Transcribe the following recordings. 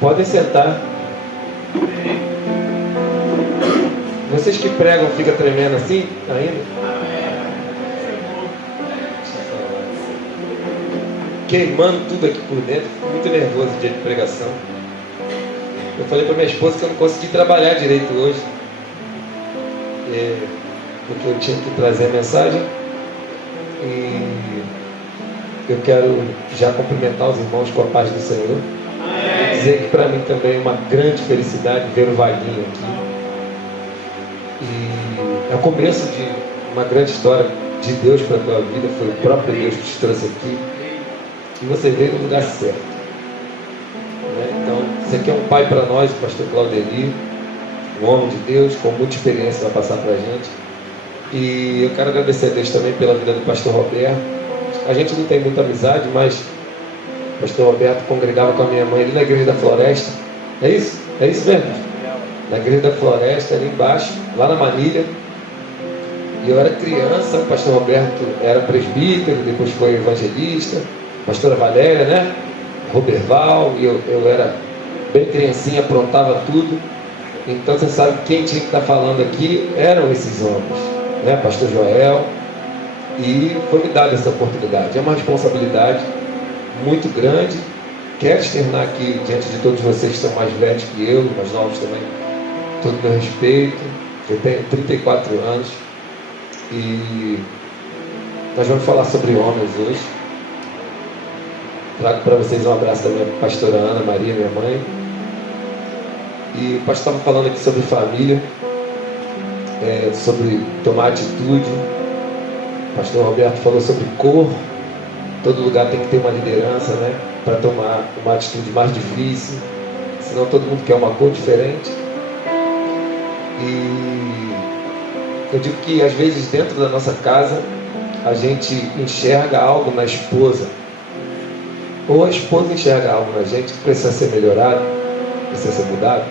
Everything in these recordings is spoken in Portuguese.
Podem sentar. Vocês que pregam ficam tremendo assim ainda? Queimando tudo aqui por dentro. Fico muito nervoso no dia de pregação. Eu falei para minha esposa que eu não consegui trabalhar direito hoje, porque eu tinha que trazer a mensagem. E eu quero já cumprimentar os irmãos com a paz do Senhor. E dizer que para mim também é uma grande felicidade ver o Vaguinho aqui. E é o começo de uma grande história de Deus para a tua vida. Foi o próprio Deus que te trouxe aqui. E você veio no lugar certo. Então, você aqui é um pai para nós, o pastor Claudemir, um homem de Deus, com muita experiência vai passar para a gente. E eu quero agradecer a Deus também pela vida do pastor Roberto. A gente não tem muita amizade, mas o pastor Roberto congregava com a minha mãe ali na igreja da Floresta. É isso? É isso mesmo? Na igreja da Floresta, ali embaixo, lá na Manilha. E eu era criança, o pastor Roberto era presbítero, depois foi evangelista, a pastora Valéria, né? Roberval, e eu era bem criancinha, aprontava tudo. Então você sabe que quem tinha que estar falando aqui eram esses homens, né? Pastor Joel. E foi me dada essa oportunidade. É uma responsabilidade muito grande. Quero externar aqui diante de todos vocês que são mais velhos que eu, mais novos também, todo o meu respeito. Eu tenho 34 anos e nós vamos falar sobre homens hoje. Trago para vocês um abraço da minha pastora Ana Maria, minha mãe. E o pastor estava falando aqui sobre família, sobre tomar atitude. O pastor Roberto falou sobre cor. Todo lugar tem que ter uma liderança, né? Para tomar uma atitude mais difícil. Senão todo mundo quer uma cor diferente. E eu digo que às vezes dentro da nossa casa a gente enxerga algo na esposa. Ou a esposa enxerga algo na gente que precisa ser melhorado, precisa ser mudado.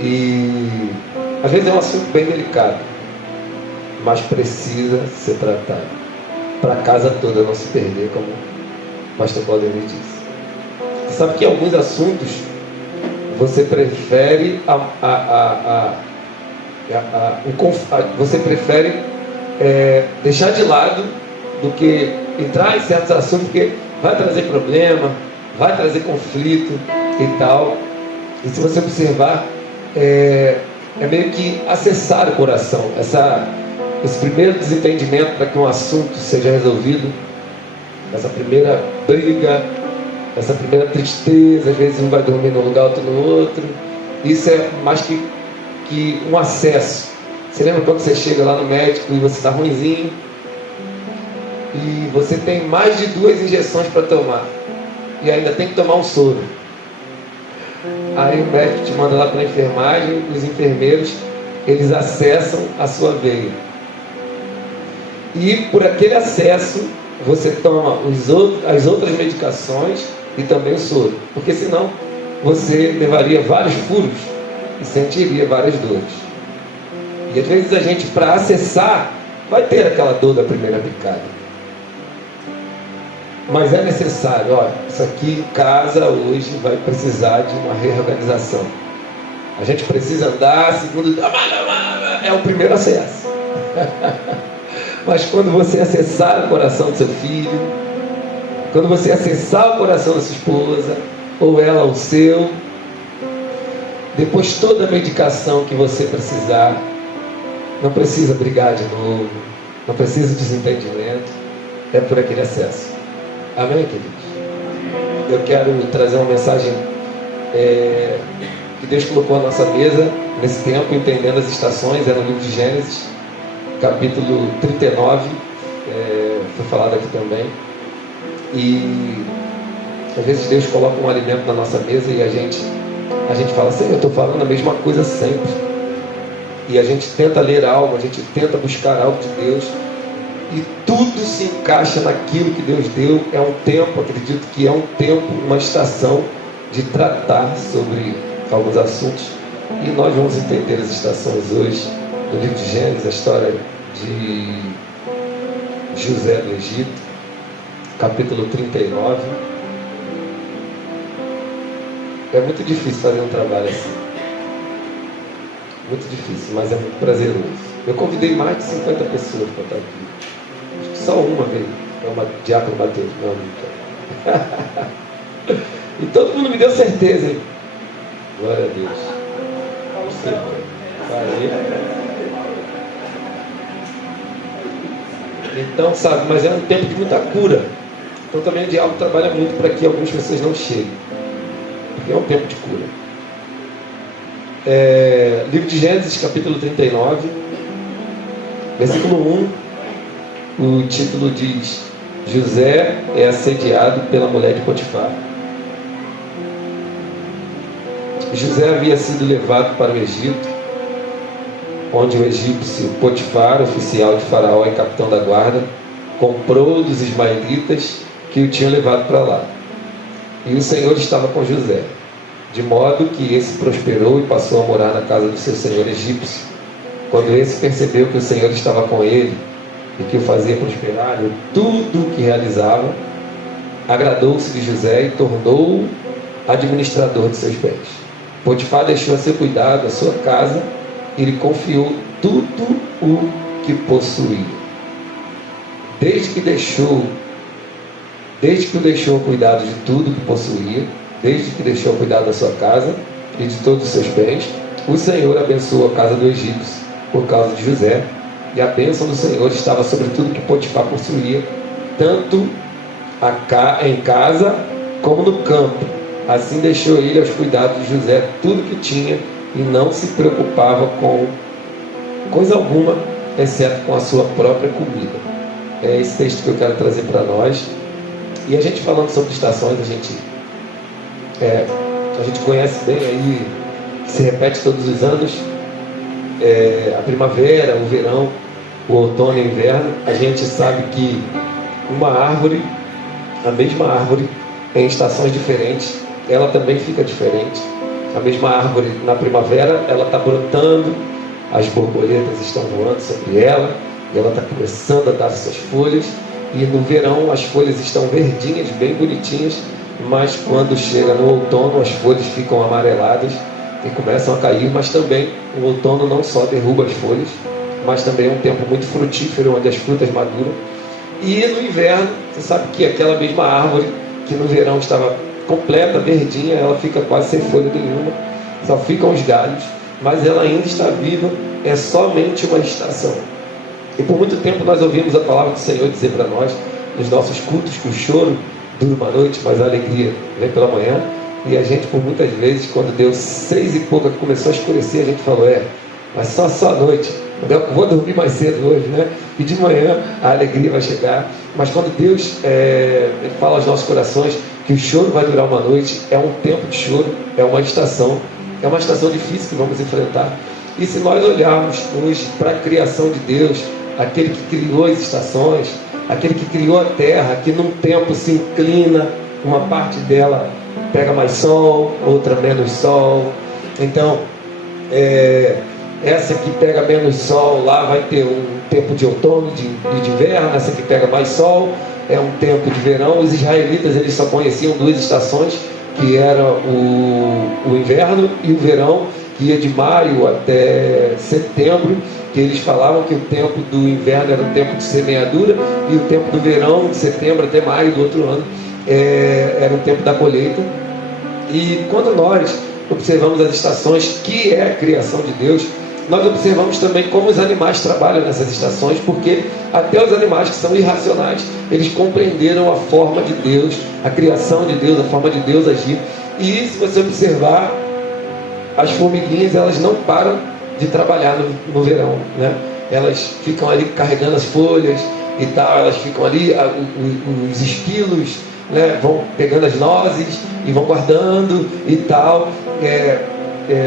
E às vezes é um assunto bem delicado, mas precisa ser tratado para a casa toda não se perder, como o pastor Claudemir disse. Você sabe que em alguns assuntos você prefere você prefere deixar de lado do que entrar em certos assuntos, porque vai trazer problema, vai trazer conflito e tal. E se você observar, é meio que acessar o coração, esse primeiro desentendimento para que um assunto seja resolvido, essa primeira briga, essa primeira tristeza, às vezes um vai dormir num lugar, outro no outro. Isso é mais que um acesso. Você lembra quando você chega lá no médico e você está ruinzinho e você tem mais de 2 injeções para tomar e ainda tem que tomar um soro? Aí o médico te manda lá para a enfermagem, os enfermeiros, eles acessam a sua veia. E por aquele acesso, você toma as outras medicações e também o soro. Porque senão, você levaria vários furos e sentiria várias dores. E às vezes a gente, para acessar, vai ter aquela dor da primeira picada. Mas é necessário, olha, isso aqui em casa hoje vai precisar de uma reorganização. A gente precisa andar segundo... É o primeiro acesso. Mas quando você acessar o coração do seu filho, quando você acessar o coração da sua esposa, ou ela o seu, depois toda a medicação que você precisar, não precisa brigar de novo, não precisa de desentendimento, é por aquele acesso. Amém, queridos? Eu quero trazer uma mensagem que Deus colocou na nossa mesa nesse tempo, entendendo as estações, é no livro de Gênesis, capítulo 39, foi falado aqui também. E às vezes Deus coloca um alimento na nossa mesa e a gente fala assim, eu estou falando a mesma coisa sempre. E a gente tenta ler algo, a gente tenta buscar algo de Deus, e tudo se encaixa naquilo que Deus deu. É um tempo, acredito que é um tempo, uma estação de tratar sobre alguns assuntos. E nós vamos entender as estações hoje, no livro de Gênesis, a história de José do Egito, capítulo 39. É muito difícil fazer um trabalho assim. Muito difícil, mas é muito prazeroso. Eu convidei mais de 50 pessoas para estar aqui. Acho que só uma veio. É uma Diácono Mateus, meu amigo. E todo mundo me deu certeza, hein? Glória a Deus. Você vai. Então, sabe, mas é um tempo de muita cura. Então também o diabo trabalha muito para que algumas pessoas não cheguem. Porque é um tempo de cura. Livro de Gênesis, capítulo 39, versículo 1, o título diz: José é assediado pela mulher de Potifar. José havia sido levado para o Egito, onde o egípcio Potifar, oficial de Faraó e capitão da guarda, comprou dos ismaelitas que o tinham levado para lá. E o Senhor estava com José, de modo que esse prosperou e passou a morar na casa do seu senhor egípcio. Quando esse percebeu que o Senhor estava com ele e que o fazia prosperar em tudo o que realizava, agradou-se de José e tornou-o administrador de seus bens. Potifar deixou a seu cuidado a sua casa e lhe confiou tudo o que possuía. Desde que o deixou ao cuidado de tudo que possuía, desde que deixou ao cuidado da sua casa e de todos os seus bens, o Senhor abençoou a casa do egípcio por causa de José, e a bênção do Senhor estava sobre tudo que Potifar possuía, tanto em casa como no campo. Assim deixou ele aos cuidados de José tudo que tinha e não se preocupava com coisa alguma, exceto com a sua própria comida. É esse texto que eu quero trazer para nós. E a gente falando sobre estações, a gente conhece bem aí, que se repete todos os anos, a primavera, o verão, o outono e o inverno. A gente sabe que uma árvore, a mesma árvore, em estações diferentes, ela também fica diferente. A mesma árvore na primavera, ela está brotando, as borboletas estão voando sobre ela, e ela está começando a dar suas folhas. E no verão as folhas estão verdinhas, bem bonitinhas, mas quando chega no outono as folhas ficam amareladas e começam a cair. Mas também o outono não só derruba as folhas, mas também é um tempo muito frutífero, onde as frutas maduram. E no inverno, você sabe que aquela mesma árvore que no verão estava completa, verdinha, ela fica quase sem folha nenhuma, só ficam os galhos, mas ela ainda está viva, é somente uma estação. E por muito tempo nós ouvimos a palavra do Senhor dizer para nós, nos nossos cultos, que o choro dura uma noite, mas a alegria vem pela manhã. E a gente, por muitas vezes, quando deu 6 e pouca, que começou a escurecer, a gente falou, mas só a noite, eu vou dormir mais cedo hoje, né? E de manhã a alegria vai chegar. Mas quando Deus ele fala aos nossos corações que o choro vai durar uma noite, é um tempo de choro, é uma estação difícil que vamos enfrentar. E se nós olharmos hoje para a criação de Deus, aquele que criou as estações, aquele que criou a terra, que num tempo se inclina, uma parte dela pega mais sol, outra menos sol. Então, essa que pega menos sol, lá vai ter um tempo de outono e de inverno. Essa que pega mais sol é um tempo de verão. Os israelitas, eles só conheciam 2 estações, que era o inverno e o verão, que ia de maio até setembro, que eles falavam que o tempo do inverno era o tempo de semeadura e o tempo do verão, de setembro até maio do outro ano, era o tempo da colheita. E quando nós observamos as estações, que é a criação de Deus, nós observamos também como os animais trabalham nessas estações, porque até os animais que são irracionais, eles compreenderam a forma de Deus, a criação de Deus, a forma de Deus agir. E se você observar, as formiguinhas, elas não param de trabalhar no verão, né? Elas ficam ali carregando as folhas e tal, elas ficam ali, os esquilos, né, vão pegando as nozes e vão guardando e tal.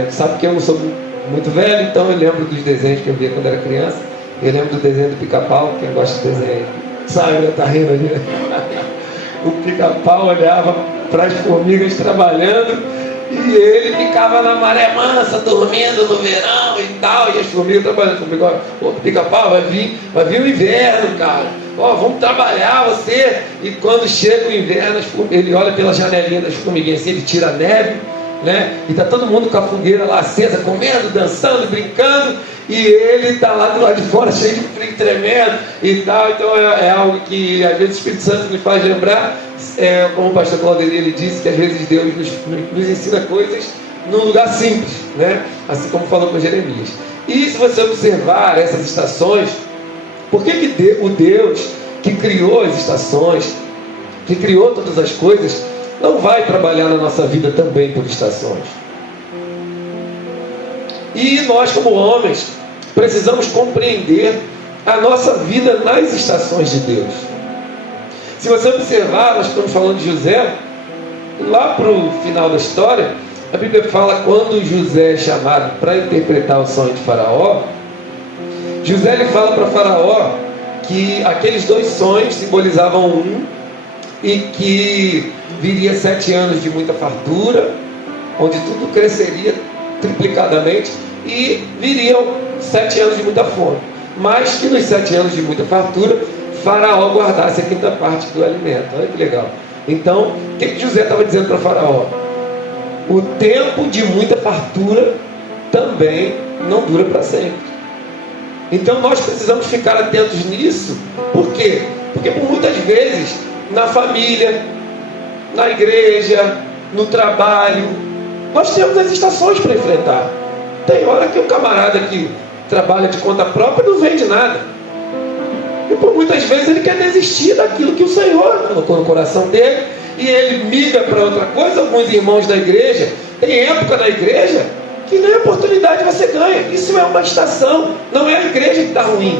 Sabe que eu não sou muito velho, então eu lembro dos desenhos que eu via quando era criança. Eu lembro do desenho do Pica-Pau, quem gosta de desenho sabe, tá rindo ali. O Pica-Pau olhava para as formigas trabalhando e ele ficava na maré mansa, dormindo no verão e tal, e as formigas trabalhando. O Pica-Pau vai vir o inverno, cara. Vamos trabalhar você. E quando chega o inverno, ele olha pela janelinha das formiguinhas assim, ele tira a neve né? E está todo mundo com a fogueira lá acesa, comendo, dançando, brincando, e ele está lá do lado de fora, cheio de frio tremendo e tal. Então é algo que às vezes o Espírito Santo me faz lembrar, como o pastor Claudemir ele disse, que às vezes Deus nos ensina coisas num lugar simples, né? Assim como falou com Jeremias. E se você observar essas estações, por que o Deus que criou as estações, que criou todas as coisas, não vai trabalhar na nossa vida também por estações? E nós, como homens, precisamos compreender a nossa vida nas estações de Deus. Se você observar, nós estamos falando de José, lá para o final da história, a Bíblia fala quando José é chamado para interpretar o sonho de Faraó, José ele fala para Faraó que aqueles 2 sonhos simbolizavam um, e que viria 7 anos de muita fartura, onde tudo cresceria triplicadamente, e viriam 7 anos de muita fome, mas que nos 7 anos de muita fartura, Faraó guardasse a 5ª parte do alimento. Olha que legal. Então, o que José estava dizendo para Faraó? O tempo de muita fartura também não dura para sempre. Então nós precisamos ficar atentos nisso. Por quê? Porque por muitas vezes, na família, na igreja, no trabalho, nós temos as estações para enfrentar. Tem hora que o camarada que trabalha de conta própria não vende nada, e por muitas vezes ele quer desistir daquilo que o Senhor colocou no coração dele, e ele migra para outra coisa. Alguns irmãos da igreja, tem época na igreja que nem oportunidade você ganha. Isso é uma estação, não é a igreja que está ruim,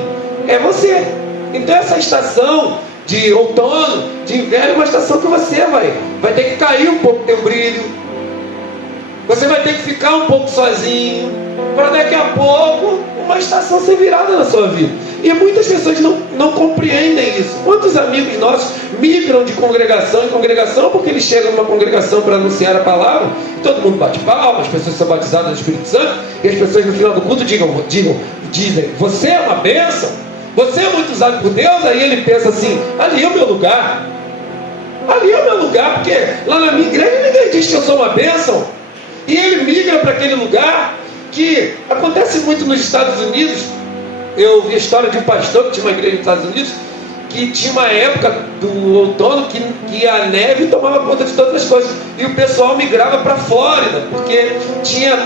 é você. Então essa estação de outono, de inverno, é uma estação que você vai ter que cair um pouco teu brilho, você vai ter que ficar um pouco sozinho, para daqui a pouco uma estação ser virada na sua vida. E muitas pessoas não compreendem isso. Quantos amigos nossos migram de congregação em congregação porque eles chegam numa congregação para anunciar a palavra, e todo mundo bate palmas, as pessoas são batizadas no Espírito Santo, e as pessoas no final do culto dizem: você é uma bênção, você é muito usado por Deus. Aí ele pensa assim: ali é o meu lugar, ali é o meu lugar, porque lá na minha igreja ninguém diz que eu sou uma bênção. E ele migra para aquele lugar que acontece muito nos Estados Unidos. Eu vi a história de um pastor que tinha uma igreja nos Estados Unidos, que tinha uma época do outono que a neve tomava conta de todas as coisas, e o pessoal migrava para a Flórida, porque tinha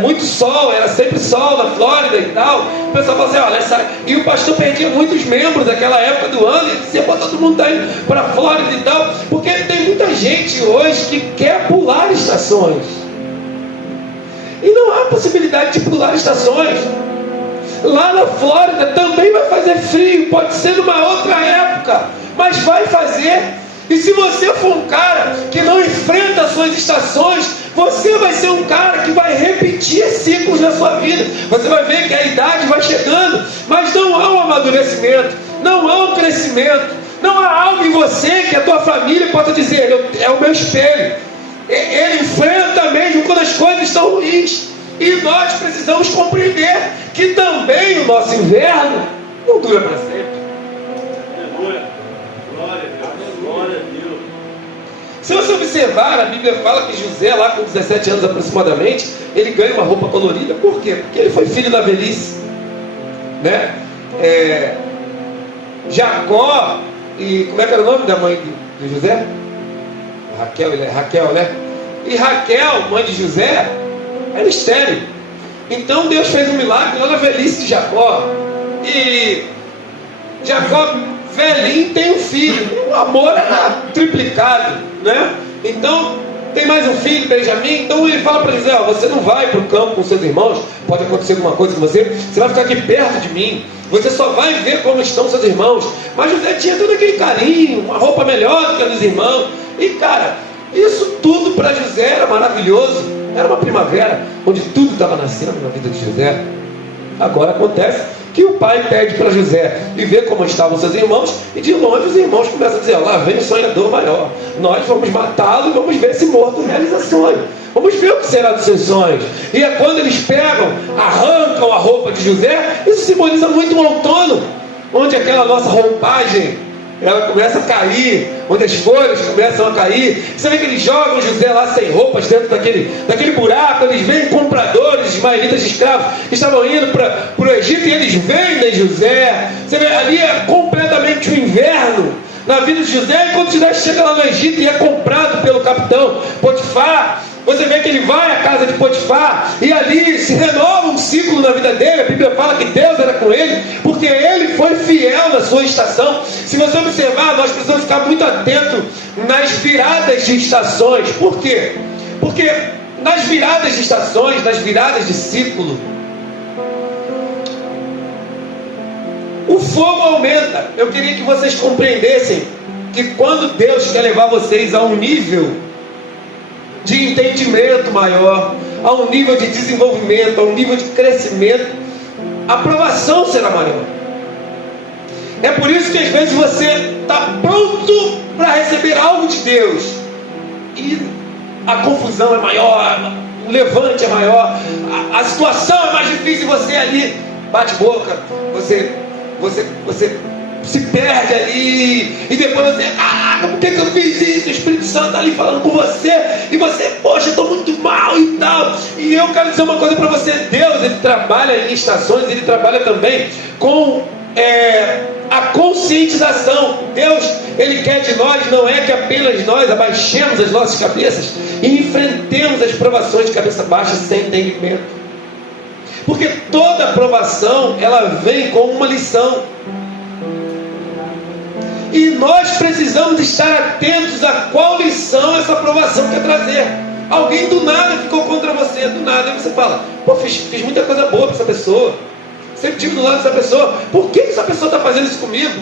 muito sol, era sempre sol na Flórida e tal. O pessoal falava assim: olha, e o pastor perdia muitos membros naquela época do ano, e dizia: pô, todo mundo está indo para a Flórida e tal, porque tem muita gente hoje que quer pular estações, e não há possibilidade de pular estações. Lá na Flórida também vai fazer frio, pode ser numa outra época, mas vai fazer. E se você for um cara que não enfrenta as suas estações, você vai ser um cara que vai repetir ciclos na sua vida. Você vai ver que a idade vai chegando, mas não há um amadurecimento, não há um crescimento, não há algo em você que a tua família possa dizer: é o meu espelho. Ele enfrenta mesmo quando as coisas estão ruins. E nós precisamos compreender que também o nosso inverno não dura para sempre. Aleluia. Glória a Deus. Glória a Deus. Se você observar, a Bíblia fala que José, lá com 17 anos aproximadamente, ele ganha uma roupa colorida. Por quê? Porque ele foi filho da velhice, né? Jacó, e como é que era o nome da mãe de José? Raquel, né? E Raquel, mãe de José, era estéril. Então Deus fez um milagre lá na velhice de Jacó. E Jacó, velhinho, tem um filho. O amor era triplicado, né? Então tem mais um filho, Benjamim. Então ele fala para José: você não vai para o campo com seus irmãos, pode acontecer alguma coisa com você, você vai ficar aqui perto de mim, você só vai ver como estão seus irmãos. Mas José tinha todo aquele carinho, uma roupa melhor do que a dos irmãos. E cara, isso tudo para José era maravilhoso. Era uma primavera onde tudo estava nascendo na vida de José. Agora acontece que o pai pede para José e vê como estavam seus irmãos, e de longe os irmãos começam a dizer: lá vem o sonhador maior, nós vamos matá-lo e vamos ver esse morto realiza sonho, vamos ver o que será dos seus sonhos. E é quando eles pegam, arrancam a roupa de José. Isso simboliza muito um outono, onde aquela nossa roupagem ela começa a cair, onde as folhas começam a cair. Você vê que eles jogam José lá sem roupas dentro daquele buraco. Eles veem compradores, ismaelitas de escravos que estavam indo para o Egito, e eles vendem José. Você vê, ali é completamente o inverno na vida de José. E quando José chega lá no Egito e é comprado pelo capitão Potifar, você vê que ele vai à casa de Potifar, e ali se renova um ciclo na vida dele. A Bíblia fala que Deus era com ele, porque ele foi fiel na sua estação. Se você observar, nós precisamos ficar muito atentos nas viradas de estações. Por quê? Porque nas viradas de estações, nas viradas de ciclo, o fogo aumenta. Eu queria que vocês compreendessem que quando Deus quer levar vocês a um nível de entendimento maior, a um nível de desenvolvimento, a um nível de crescimento, a provação será maior. É por isso que às vezes você está pronto para receber algo de Deus e a confusão é maior, o levante é maior, a situação é mais difícil, e você ali bate boca, você se perde ali, e depois você, por que eu fiz isso? O Espírito Santo está ali falando com você, e você, poxa, eu estou muito mal e tal. E eu quero dizer uma coisa para você: Deus, Ele trabalha em estações, Ele trabalha também com a conscientização. Deus, Ele quer de nós, não é que apenas nós abaixemos as nossas cabeças e enfrentemos as provações de cabeça baixa sem entendimento, porque toda provação, ela vem com uma lição. E nós precisamos estar atentos a qual lição essa aprovação quer trazer. Alguém do nada ficou contra você, do nada. Aí você fala, fiz muita coisa boa para essa pessoa, sempre tive do lado dessa pessoa. Por que essa pessoa está fazendo isso comigo?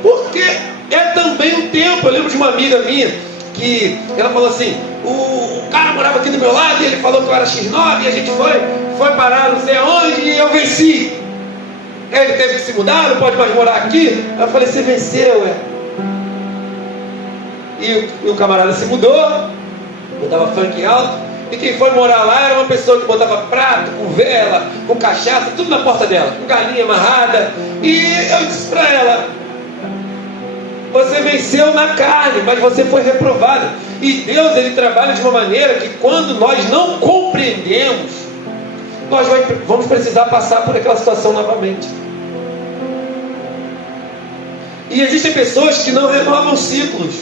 Porque é também um tempo. Eu lembro de uma amiga minha, que ela falou assim, o cara morava aqui do meu lado, e ele falou que eu era X9, e a gente foi parar não sei aonde, e eu venci. Ele teve que se mudar, não pode mais morar aqui. Eu falei, você venceu, E o camarada se mudou, botava funk alto, e quem foi morar lá era uma pessoa que botava prato, com vela, com cachaça, tudo na porta dela, com galinha amarrada. E eu disse para ela, você venceu na carne, mas você foi reprovado. E Deus, Ele trabalha de uma maneira que quando nós não compreendemos, nós vamos precisar passar por aquela situação novamente. E existem pessoas que não renovam ciclos,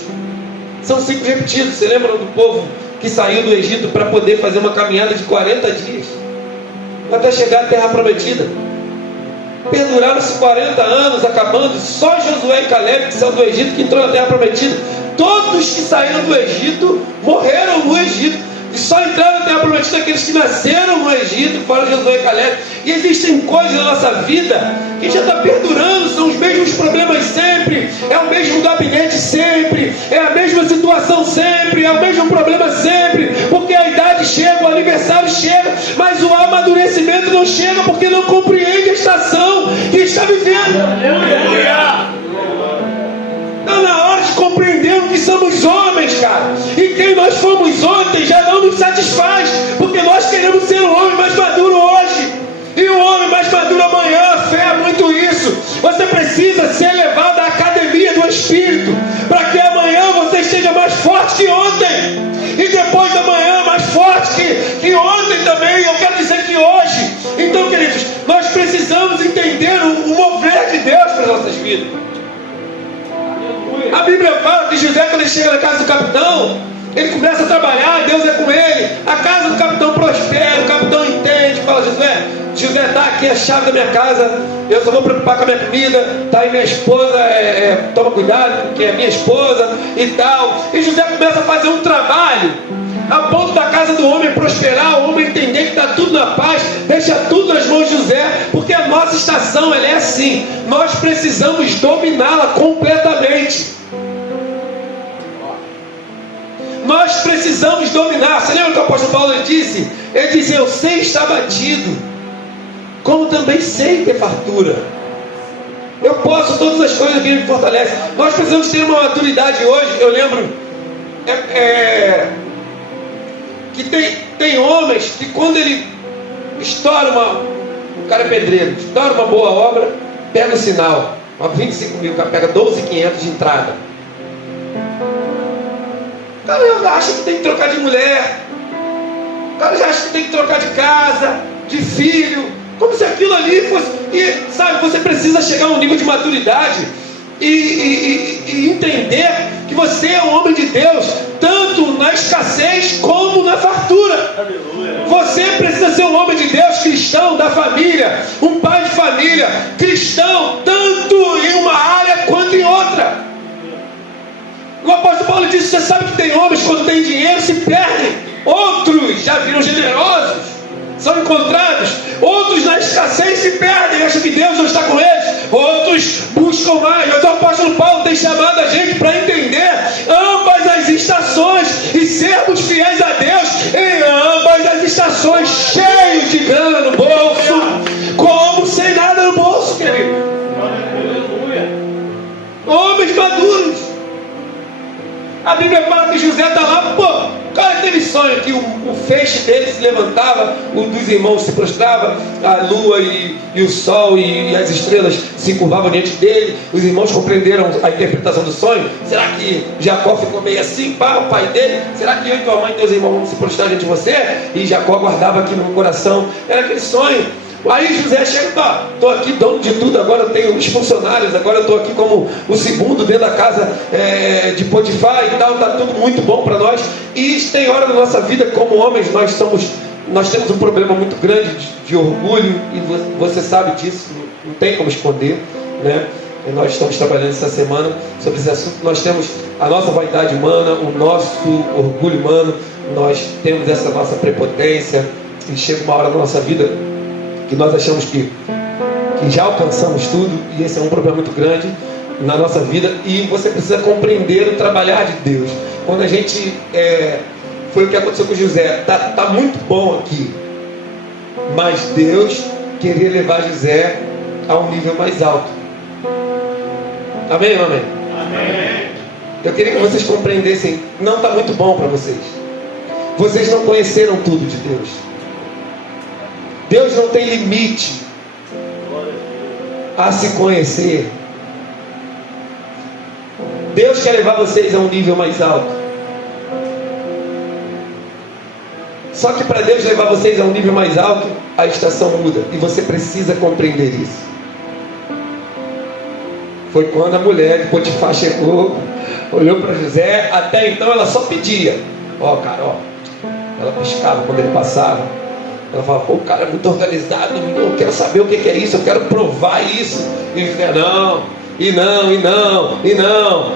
são ciclos repetidos. Você lembra do povo que saiu do Egito para poder fazer uma caminhada de 40 dias até chegar à terra prometida? Perduraram-se 40 anos, acabando. Só Josué e Caleb, que saiu do Egito, que entrou na terra prometida. Todos que saíram do Egito morreram no Egito, e só entraram na terra prometida aqueles que nasceram no Egito, fora Josué e Caleb. E existem coisas na nossa vida que já está perdurando, são os mesmos problemas sempre, é o mesmo gabinete sempre, é a mesma situação sempre, é o mesmo problema sempre, porque a idade chega, o aniversário chega, mas o amadurecimento não chega, porque não compreende a estação que está vivendo. Aleluia! Está na hora de compreendermos que somos homens, cara. E quem nós fomos ontem já não nos satisfaz, porque nós queremos ser um homem mais maduro hoje e um homem mais maduro amanhã. A fé é muito isso. Você precisa ser levado à academia do Espírito, para que amanhã você esteja mais forte que ontem, e depois da manhã mais forte que ontem também. Eu quero dizer que hoje. Então, queridos, nós precisamos entender o mover de Deus para as nossas vidas. A Bíblia fala que José, quando ele chega na casa do capitão, ele começa a trabalhar, Deus é com ele. A casa do capitão prospera, o capitão entende, fala, José, está aqui a chave da minha casa, eu só vou preocupar com a minha comida, está aí minha esposa, toma cuidado, porque é minha esposa e tal. E José começa a fazer um trabalho a ponto da casa do homem prosperar, o homem entender que está tudo na paz, deixa tudo nas mãos de José, porque a nossa estação, ela é assim, nós precisamos dominá-la completamente. Nós precisamos dominar. Você lembra que o apóstolo Paulo disse? Ele disse, eu sei estar batido, como também sei ter fartura. Eu posso todas as coisas que me fortalecem. Nós precisamos ter uma maturidade hoje. Eu lembro que tem homens que quando ele estoura o cara é pedreiro, estoura uma boa obra, pega o sinal. 25 mil, o cara pega 12.500 de entrada. O cara já acha que tem que trocar de mulher. O cara já acha que tem que trocar de casa, de filho. Como se aquilo ali fosse... E, sabe, você precisa chegar a um nível de maturidade e entender que você é um homem de Deus, tanto na escassez como na fartura. Aleluia. Você precisa ser um homem de Deus, cristão, da família, um pai de família, cristão, tanto em uma área quanto em outra. O apóstolo Paulo disse: você sabe que tem homens, quando tem dinheiro, se perdem. Outros já viram generosos, são encontrados. Outros na escassez se perdem, acham que Deus não está com eles. Outros buscam mais. Mas o apóstolo Paulo tem chamado a gente para entender ambas as estações e sermos fiéis a Deus em ambas as estações, cheios de grana no bolso, como sem nada no bolso, querido. Aleluia. Homens maduros. A Bíblia fala que José está lá, o cara teve sonho que o feixe dele se levantava, o dos irmãos se prostrava, a lua e o sol e as estrelas se curvavam diante dele. Os irmãos compreenderam a interpretação do sonho. Será que Jacó ficou meio assim, o pai dele? Será que eu e tua mãe e teus irmãos vão se prostrar diante de você? E Jacó guardava aqui no coração, era aquele sonho. Aí José chega, estou aqui dono de tudo, agora eu tenho os funcionários, agora eu estou aqui como o segundo dentro da casa de Potifar e tal, está tudo muito bom para nós. E tem hora na nossa vida, como homens, nós temos um problema muito grande de orgulho, e você sabe disso, não tem como esconder, né? E nós estamos trabalhando essa semana sobre esse assunto. Nós temos a nossa vaidade humana, o nosso orgulho humano, nós temos essa nossa prepotência, e chega uma hora na nossa vida que nós achamos que já alcançamos tudo, e esse é um problema muito grande na nossa vida, e você precisa compreender o trabalhar de Deus. Quando a gente foi o que aconteceu com José, tá muito bom aqui, mas Deus queria levar José a um nível mais alto. Amém, amém? Amém. Eu queria que vocês compreendessem, não está muito bom para vocês. Vocês não conheceram tudo de Deus. Deus não tem limite a se conhecer. Deus quer levar vocês a um nível mais alto. Só que para Deus levar vocês a um nível mais alto, a estação muda. E você precisa compreender isso. Foi quando a mulher de Potifar chegou, olhou para José. Até então ela só pedia. Ela piscava quando ele passava. Ela fala: o cara é muito organizado, eu quero saber o que é isso, eu quero provar isso. E ele fica: não.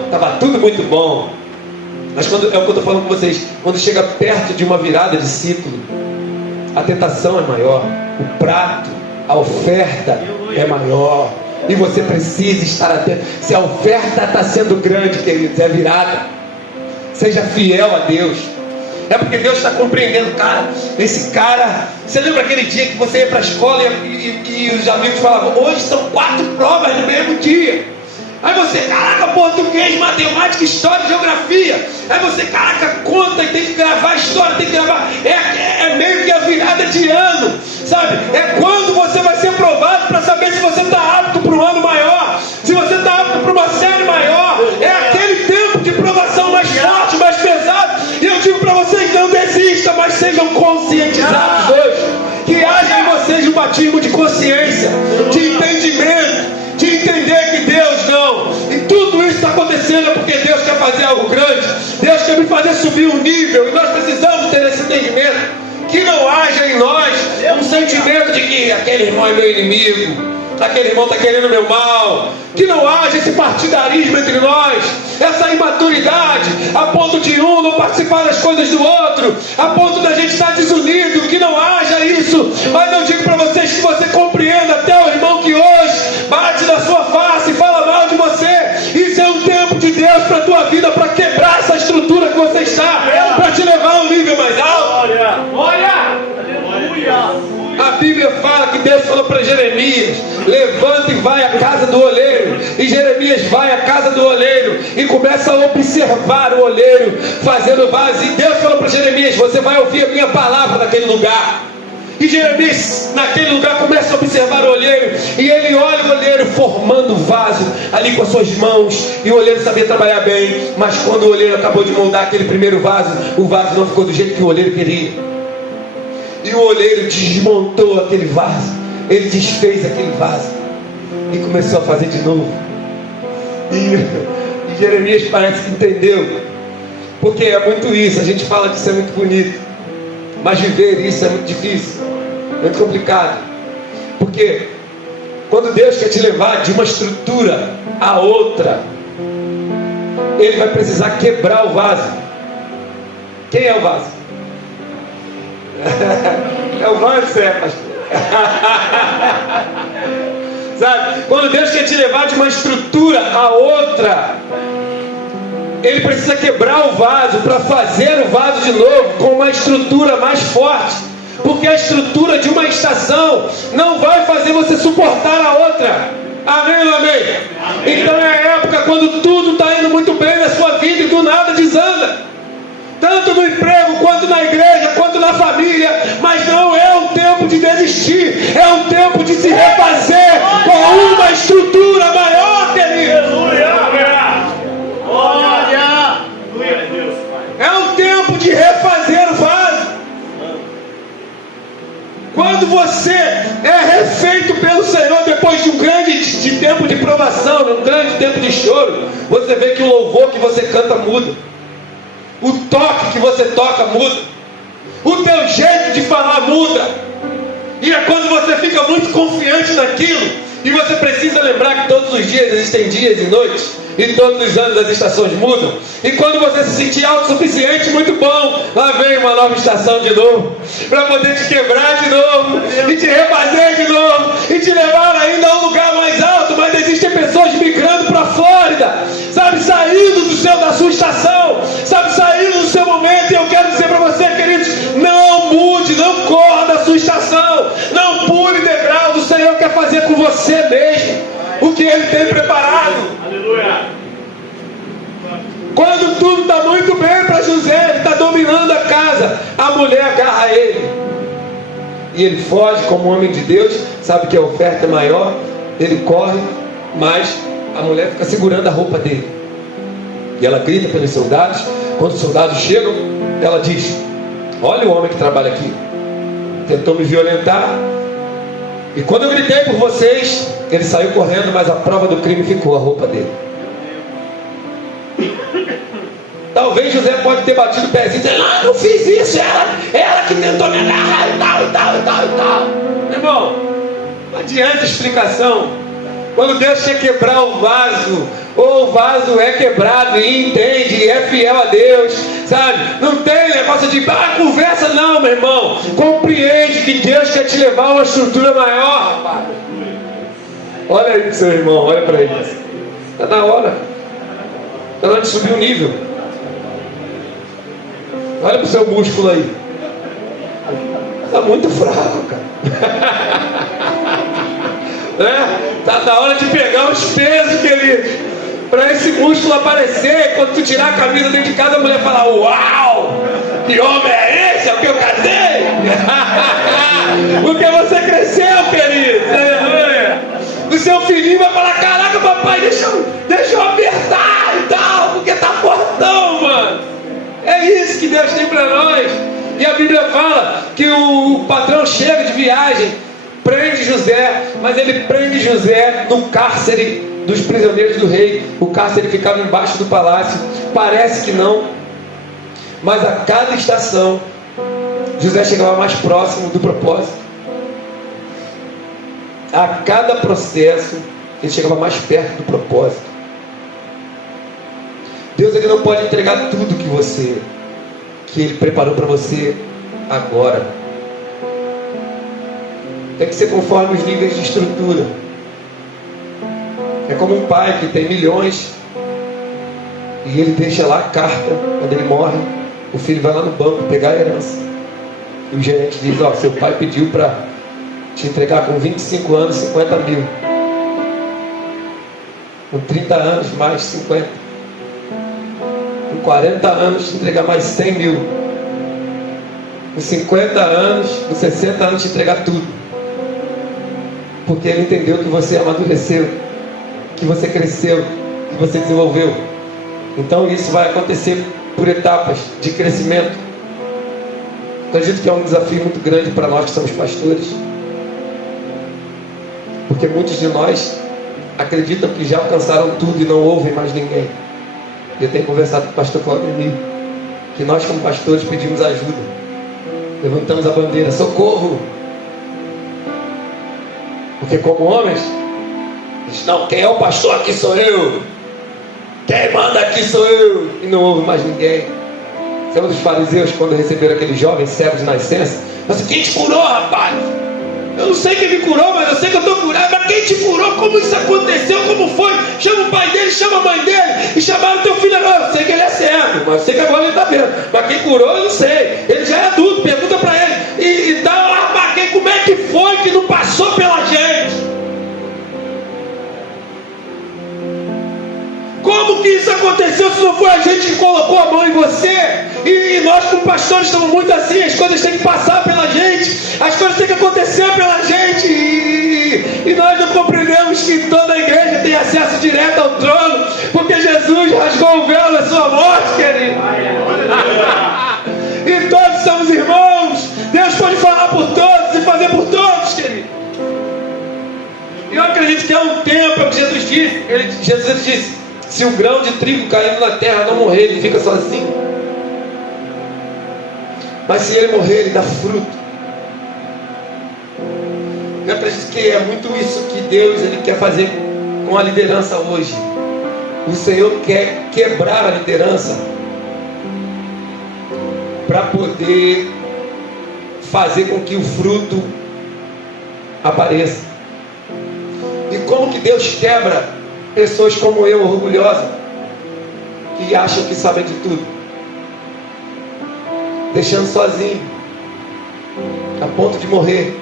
Estava tudo muito bom. Mas é o que eu estou falando com vocês, quando chega perto de uma virada de ciclo, a tentação é maior, o prato, a oferta é maior, e você precisa estar atento. Se a oferta está sendo grande, queridos, é virada. Seja fiel a Deus. É porque Deus está compreendendo, esse cara. Você lembra aquele dia que você ia para a escola e os amigos falavam: hoje são 4 provas no mesmo dia. Aí você, português, matemática, história, geografia. Aí você, conta e tem que gravar a história, tem que gravar. É meio que a virada de ano, sabe? É quando você vai ser provado para saber se você está apto para um ano maior, se você está apto para uma série maior. É aquele tempo de provação mais forte, mais pesado. E eu digo para vocês: não desistam, mas sejam conscientizados hoje. Que haja em vocês um batismo de consciência, de entendimento, de entender que Deus não. E tudo isso está acontecendo porque Deus quer fazer algo grande. Deus quer me fazer subir um nível. E nós precisamos ter esse entendimento. Que não haja em nós um sentimento de que aquele irmão é meu inimigo, aquele irmão está querendo meu mal. Que não haja esse partidarismo entre nós, essa imaturidade, a ponto de um não participar das coisas do outro, a ponto da gente estar desunido. Que não haja isso. Mas eu digo para vocês que você compreenda, até o irmão que hoje bate na sua face e fala mal de você, isso é um tempo de Deus para a tua vida, para quebrar essa estrutura que você está, para te levar a um nível mais alto. Aleluia. A Bíblia fala que Deus falou para Jeremias: levanta e vai à casa do oleiro. E Jeremias vai à casa do oleiro e começa a observar o oleiro fazendo vaso. E Deus falou para Jeremias: você vai ouvir a minha palavra naquele lugar. E Jeremias, naquele lugar, começa a observar o olheiro. E ele olha o olheiro formando o vaso ali com as suas mãos. E o olheiro sabia trabalhar bem. Mas quando o olheiro acabou de moldar aquele primeiro vaso, o vaso não ficou do jeito que o olheiro queria. E o olheiro desmontou aquele vaso. Ele desfez aquele vaso. E começou a fazer de novo. E Jeremias parece que entendeu. Porque é muito isso. A gente fala que isso é muito bonito. Mas viver isso é muito difícil. Muito complicado. Porque quando Deus quer te levar de uma estrutura a outra, Ele vai precisar quebrar o vaso. Quem é o vaso? É o vaso, pastor. Sabe? Quando Deus quer te levar de uma estrutura a outra, Ele precisa quebrar o vaso para fazer o vaso de novo com uma estrutura mais forte. Porque a estrutura de uma estação não vai fazer você suportar a outra. Amém ou amém? Então é a época quando tudo está indo muito bem na sua vida e do nada desanda. Tanto no emprego, quanto na igreja, quanto na família. Mas não é um tempo de desistir. É um tempo de se refazer com uma estrutura maior, querido. É um tempo de refazer o vaso. Quando você é refeito pelo Senhor depois de um grande tempo de provação, de um grande tempo de choro, você vê que o louvor que você canta muda, o toque que você toca muda, o teu jeito de falar muda. E é quando você fica muito confiante naquilo, e você precisa lembrar que todos os dias existem dias e noites, e todos os anos as estações mudam. E quando você se sentir autossuficiente, muito bom, lá vem uma nova estação de novo, para poder te quebrar de novo, e te refazer de novo, e te levar ainda a um lugar mais alto. Mas existem pessoas migrando para a Flórida, sabe, saindo da sua estação, sabe, saindo do seu momento. E eu quero dizer para você, queridos, não mude, não corra da sua estação, não pule degrau. O Senhor quer fazer com você mesmo o que Ele tem preparado. Aleluia. Quando tudo está muito bem para José, ele está dominando a casa, a mulher agarra ele e ele foge como homem de Deus, sabe que a oferta é maior, ele corre, mas a mulher fica segurando a roupa dele, e ela grita pelos soldados. Quando os soldados chegam, ela diz: olha o homem que trabalha aqui, tentou me violentar, e quando eu gritei por vocês, ele saiu correndo, mas a prova do crime ficou, a roupa dele. Talvez José pode ter batido o pezinho e dizer: não, eu não fiz isso, ela que tentou me agarrar e tal. Meu irmão, não adianta explicação. Quando Deus quer quebrar o vaso, ou o vaso é quebrado e entende, e é fiel a Deus, sabe? Não tem negócio de conversa não, meu irmão. Compreende que Deus quer te levar a uma estrutura maior, rapaz. Olha aí pro seu irmão, olha para ele. Está na hora. Está na hora de subir o nível. Olha pro seu músculo aí. Está muito fraco, cara. Está na hora de pegar os pesos, querido, para esse músculo aparecer. Quando tu tirar a camisa dentro de casa, a mulher fala: uau, que homem é esse? É o que eu casei? Porque você cresceu, querido. Aleluia. O seu filhinho vai falar: caraca, papai, deixa eu apertar e tal, porque tá fortão, mano. É isso que Deus tem para nós. E a Bíblia fala que o patrão chega de viagem, prende José, mas ele prende José no cárcere dos prisioneiros do rei. O cárcere ficava embaixo do palácio. Parece que não, mas a cada estação José chegava mais próximo do propósito. A cada processo ele chegava mais perto do propósito. Deus, ele não pode entregar tudo que Ele preparou para você agora. Tem que ser conforme os níveis de estrutura. É como um pai que tem milhões e ele deixa lá a carta. Quando ele morre, o filho vai lá no banco pegar a herança, e o gerente diz: ó, seu pai pediu para te entregar com 25 anos 50 mil, com 30 anos mais 50, com 40 anos te entregar mais 100 mil. com 50 anos, com 60 anos, te entregar tudo. Porque Ele entendeu que você amadureceu, que você cresceu, que você desenvolveu. Então isso vai acontecer por etapas de crescimento. Acredito que é um desafio muito grande para nós que somos pastores. Porque muitos de nós acreditam que já alcançaram tudo e não ouvem mais ninguém. Eu tenho conversado com o pastor Claudemir, que nós como pastores pedimos ajuda. Levantamos a bandeira, socorro! Porque como homens, diz, não, quem é o pastor aqui sou eu. Quem manda aqui sou eu. E não ouve mais ninguém. Lembra dos fariseus quando receberam aqueles jovens cegos de nascença? Mas quem te curou, rapaz? Eu não sei quem me curou, mas eu sei que eu estou curado. Mas quem te curou? Como isso aconteceu? Como foi? Chama o pai dele, chama a mãe dele. E chamaram teu filho agora. Eu sei que ele é cego, mas eu sei que agora ele está vendo. Mas quem curou, eu não sei. Ele já é adulto, pergunta para ele. E dá lá, mas como é que foi que não passou pela gente? Como que isso aconteceu se não foi a gente que colocou a mão em você? E nós como pastores estamos muito assim, as coisas têm que passar pela gente, as coisas têm que acontecer pela gente, e nós não compreendemos que toda a igreja tem acesso direto ao trono, porque Jesus rasgou o véu da sua morte, querido. E todos somos irmãos. Deus pode falar por todos e fazer por todos, querido. Eu acredito que há um tempo, é o que Jesus disse. Jesus disse: se um grão de trigo caindo na terra não morrer, ele fica sozinho. Mas se ele morrer, ele dá fruto. Eu acredito que é muito isso que Deus ele quer fazer com a liderança hoje. O Senhor quer quebrar a liderança para poder fazer com que o fruto apareça. E como que Deus quebra pessoas como eu, orgulhosas, que acham que sabem de tudo, deixando sozinho, a ponto de morrer.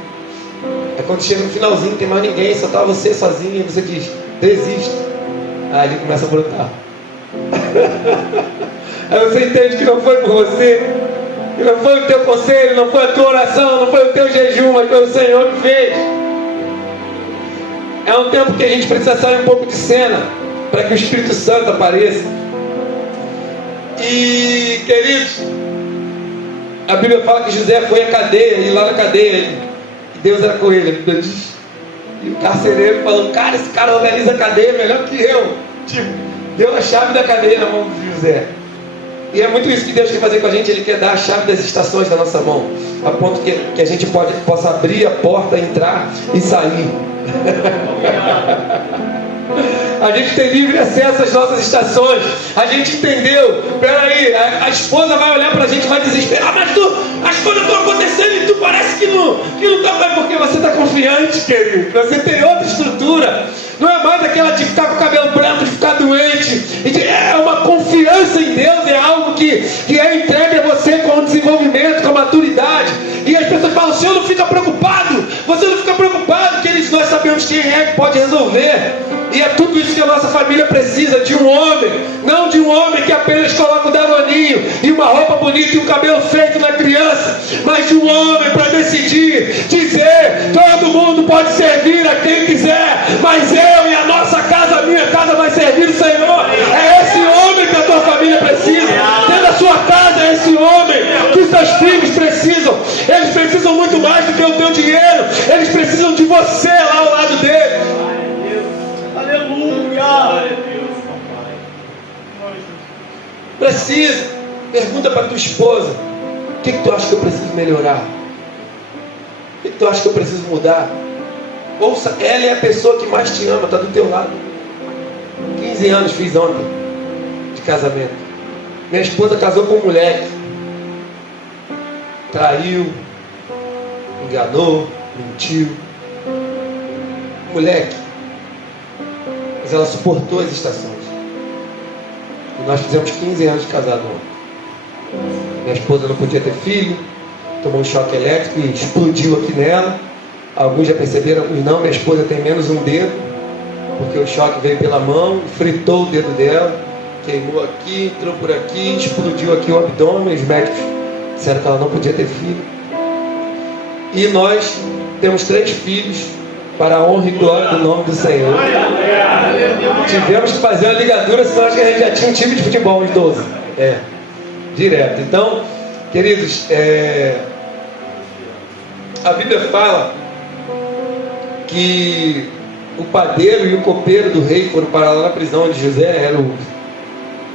É quando chega no finalzinho, não tem mais ninguém, só está você sozinho, e você diz, desisto. Aí ele começa a brotar. Aí você entende que não foi por você, que não foi o teu conselho, não foi a tua oração, não foi o teu jejum, mas foi o Senhor que fez. É um tempo que a gente precisa sair um pouco de cena para que o Espírito Santo apareça. E, queridos, a Bíblia fala que José foi à cadeia, e lá na cadeia Deus era com ele. A Bíblia diz. E o carcereiro falou: cara, esse cara organiza a cadeia melhor que eu. Tipo, deu a chave da cadeia na mão de José. E é muito isso que Deus quer fazer com a gente. Ele quer dar a chave das estações da nossa mão, a ponto que a gente possa abrir a porta, entrar e sair. A gente tem livre acesso às nossas estações. A gente entendeu. Peraí, a esposa vai olhar pra gente e vai desesperar. Mas as coisas estão acontecendo e tu parece que não tá. Porque você está confiante, querido. Você tem outra estrutura. Não é mais aquela de ficar com o cabelo branco, de ficar doente. É uma confiança em Deus. É algo que é entregue a você com o desenvolvimento, com a maturidade. E as pessoas falam: o Senhor não fica preocupado. Você não fica preocupado, que nós sabemos quem é que pode resolver. E é tudo isso que a nossa família precisa, de um homem. Não de um homem que apenas coloca um danoninho e uma roupa bonita e um cabelo feito na criança, mas de um homem para decidir, dizer: todo mundo pode servir a quem quiser, mas eu e a nossa casa, a minha casa vai servir o Senhor. É esse homem que a tua família precisa. Dentro da sua casa é esse homem que os seus filhos precisam. Eles precisam muito mais do que o teu dinheiro. Eles precisam de você lá ao lado deles. Aleluia! Deus, papai. Precisa. Pergunta para tua esposa: o que tu acha que eu preciso melhorar? O que tu acha que eu preciso mudar? Ouça, ela é a pessoa que mais te ama, está do teu lado. 15 anos fiz ontem de casamento. Minha esposa casou com um moleque. Traiu, enganou, mentiu. Moleque. Mas ela suportou as estações. E nós fizemos 15 anos de casado ontem. Minha esposa não podia ter filho, tomou um choque elétrico e explodiu aqui nela. Alguns já perceberam, alguns não. Minha esposa tem menos um dedo, porque o choque veio pela mão, fritou o dedo dela, queimou aqui, entrou por aqui, explodiu aqui o abdômen. Os médicos disseram que ela não podia ter filho. E nós temos 3 filhos para a honra e glória do nome do Senhor. Tivemos que fazer uma ligadura, senão acho que a gente já tinha um time de futebol, uns 12. Direto. Então, queridos, a Bíblia fala que o padeiro e o copeiro do rei foram parar lá na prisão onde José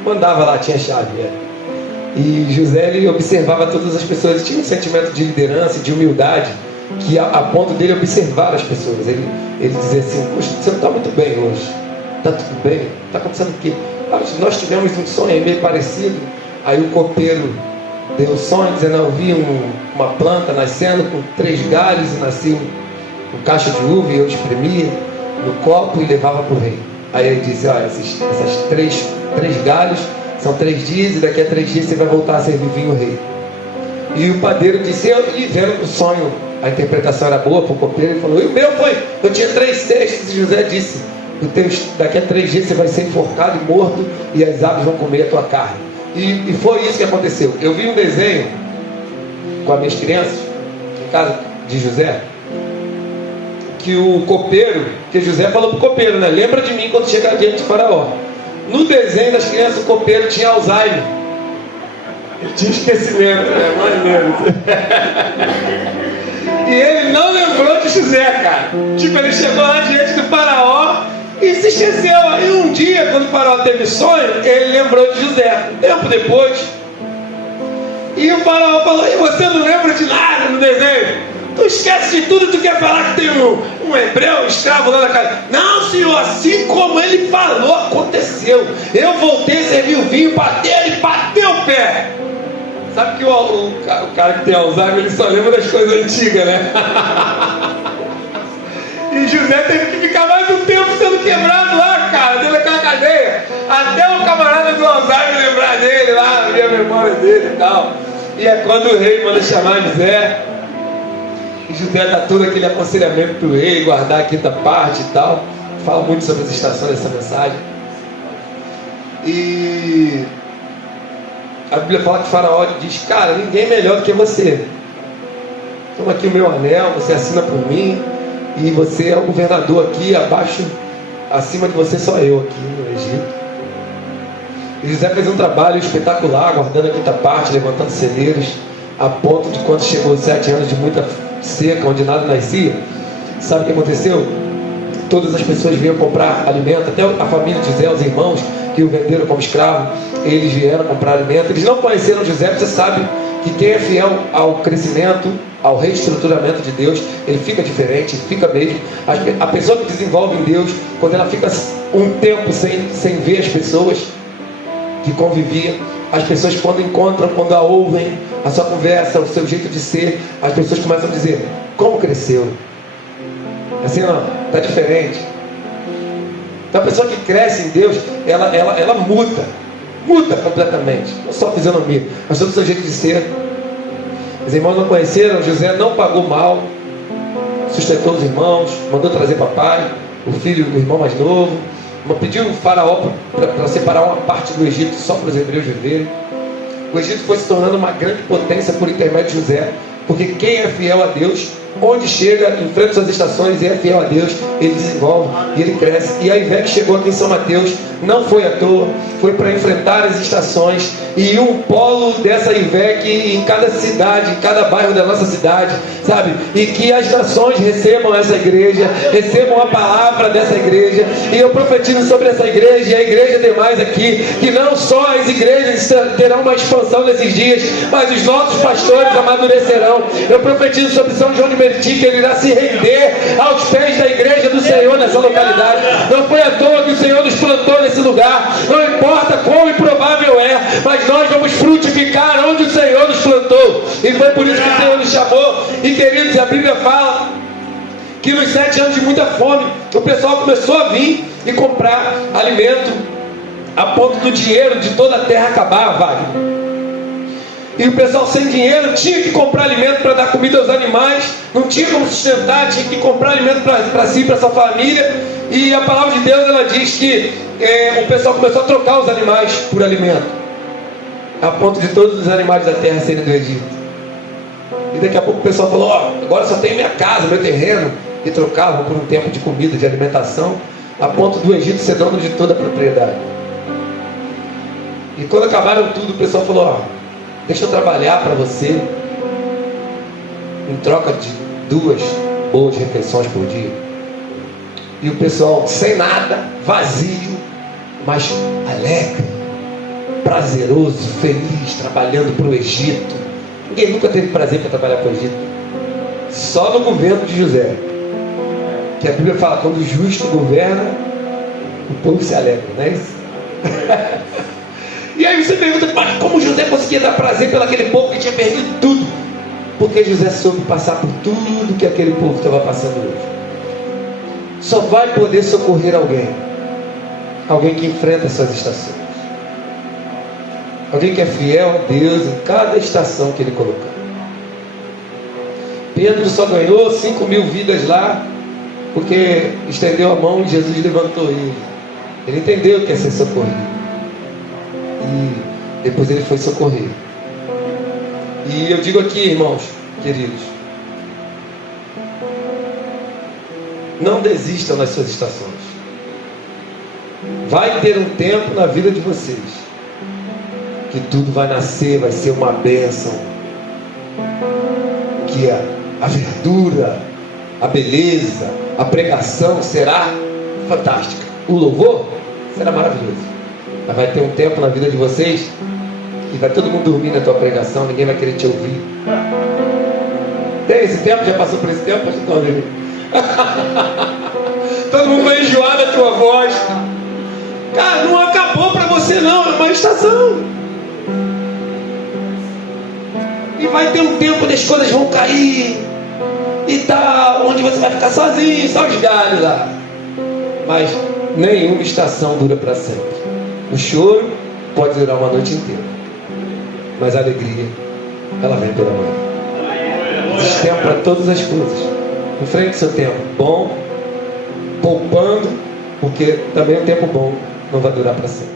mandava lá, tinha chave. E José, ele observava todas as pessoas, tinha um sentimento de liderança, de humildade, que a ponto dele observar as pessoas. Ele dizia assim: poxa, você não está muito bem hoje, está tudo bem? Está acontecendo o quê? Nós tivemos um sonho meio parecido. Aí o copeiro deu o sonho, dizendo: eu vi uma planta nascendo com 3 galhos e nascia um cacho de uva, e eu espremia no copo e levava para o rei. Aí ele disse: olha, essas 3 galhos são 3 dias, e daqui a 3 dias você vai voltar a servir vinho rei. E o padeiro disse, e vendo o sonho, a interpretação era boa para o copeiro, ele falou: e o meu foi, eu tinha 3 cestos, e José disse: daqui a 3 dias você vai ser enforcado e morto, e as aves vão comer a tua carne. E foi isso que aconteceu. Eu vi um desenho com as minhas crianças em casa de José, que o copeiro, que José falou para o copeiro, né? Lembra de mim quando chegar diante de Faraó. No desenho das crianças, o copeiro tinha Alzheimer. Ele tinha esquecimento, né? Mais ou menos. E ele não lembrou de José, cara. Tipo, ele chegou lá diante do Faraó e se esqueceu. Aí um dia, quando o Faraó teve sonho, ele lembrou de José. Tempo depois. E o Faraó falou: e você não lembra de nada no desenho? Tu esquece de tudo, tu quer falar que tem um hebreu, escravo lá na casa. Não, senhor, assim como ele falou, aconteceu. Eu voltei a servir o vinho, ele bateu o pé. Sabe que o cara que tem Alzheimer, ele só lembra das coisas antigas, né? E José teve que ficar mais um tempo sendo quebrado lá, cara, dentro daquela cadeia. Até o camarada do Alzheimer lembrar dele lá, abrir a memória dele e tal. E é quando o rei manda chamar José. E José dá todo aquele aconselhamento para o rei, guardar a 5ª parte e tal. Fala muito sobre as estações dessa mensagem. E a Bíblia fala que Faraó diz: cara, ninguém é melhor do que você. Toma aqui o meu anel, você assina por mim. E você é o governador aqui, acima de você só eu aqui no Egito. E José fez um trabalho espetacular, guardando a 5ª parte, levantando celeiros, a ponto de quando chegou 7 anos de muita seca, onde nada nascia, sabe o que aconteceu? Todas as pessoas vinham comprar alimento, até a família de José, os irmãos que o venderam como escravo, eles vieram comprar alimento. Eles não conheceram José. Você sabe que quem é fiel ao crescimento, ao reestruturamento de Deus, ele fica diferente, fica mesmo. A pessoa que desenvolve em Deus, quando ela fica um tempo sem ver as pessoas que conviviam, as pessoas quando encontram, quando a ouvem, a sua conversa, o seu jeito de ser, as pessoas começam a dizer: como cresceu? Assim, ó, está diferente. Então a pessoa que cresce em Deus, ela muda completamente. Não só a fisionomia, mas todo o seu jeito de ser. Os irmãos não conheceram, José não pagou mal, sustentou os irmãos, mandou trazer papai, o filho do irmão mais novo, pediu o Faraó para separar uma parte do Egito só para os hebreus viverem. O Egito foi se tornando uma grande potência por intermédio de José, porque quem é fiel a Deus, onde chega, enfrenta suas estações e é fiel a Deus, ele desenvolve e ele cresce. E a Ivé que chegou aqui em São Mateus não foi à toa, foi para enfrentar as estações. E um polo dessa Ivé que em cada cidade, em cada bairro da nossa cidade, sabe? E que as nações recebam essa igreja, recebam a palavra dessa igreja. E eu profetizo sobre essa igreja e a igreja demais aqui, que não só as igrejas terão uma expansão nesses dias, mas os nossos pastores amadurecerão. Eu profetizo sobre São João de Meriti, que ele irá se render aos pés da igreja do Senhor nessa localidade. Não foi à toa que o Senhor nos plantou nesse lugar. Não importa quão improvável é, mas nós vamos frutificar onde o Senhor nos plantou. E foi por isso que o Senhor nos chamou. E queridos, a Bíblia fala que nos 7 anos de muita fome, o pessoal começou a vir e comprar alimento, a ponto do dinheiro de toda a terra acabar, Wagner. E o pessoal sem dinheiro tinha que comprar alimento para dar comida aos animais, não tinha como sustentar, tinha que comprar alimento para si, para sua família. E a palavra de Deus, ela diz que o pessoal começou a trocar os animais por alimento. a ponto de todos os animais da terra serem do Egito. E daqui a pouco o pessoal falou: ó, agora só tem minha casa, meu terreno. E trocavam por um tempo de comida, de alimentação, a ponto do Egito ser dono de toda a propriedade. E quando acabaram tudo, o pessoal falou: ó, deixa eu trabalhar para você em troca de 2 boas refeições por dia. E o pessoal sem nada, vazio, mas alegre, prazeroso, feliz, trabalhando para o Egito. Ninguém nunca teve prazer para trabalhar para o Egito. Só no governo de José. Que a Bíblia fala, quando o justo governa, o povo se alegra, não é isso? E aí você pergunta, mas como José conseguia dar prazer pelaquele povo que tinha perdido tudo? Porque José soube passar por tudo que aquele povo estava passando hoje. Só vai poder socorrer alguém que enfrenta essas estações, alguém que é fiel a Deus em cada estação que ele colocar. Pedro só ganhou 5.000 vidas lá porque estendeu a mão e Jesus levantou ele. Ele entendeu que é ser socorrido. E depois ele foi socorrer. E eu digo aqui, irmãos, queridos, não desistam nas suas estações. Vai ter um tempo na vida de vocês que tudo vai nascer, vai ser uma bênção, que a verdura, a beleza, a pregação será fantástica, o louvor será maravilhoso. Mas vai ter um tempo na vida de vocês que vai todo mundo dormir na tua pregação, ninguém vai querer te ouvir. Tem esse tempo? Já passou por esse tempo? Todo mundo vai enjoar da tua voz. Cara, não acabou para você não, é uma estação. E vai ter um tempo onde as coisas vão cair e tal, onde você vai ficar sozinho, só os galhos lá. Mas nenhuma estação dura para sempre. O choro pode durar uma noite inteira, mas a alegria, ela vem pela manhã. Existe tempo para todas as coisas. Enfrente seu tempo bom, poupando, porque também o tempo bom não vai durar para sempre.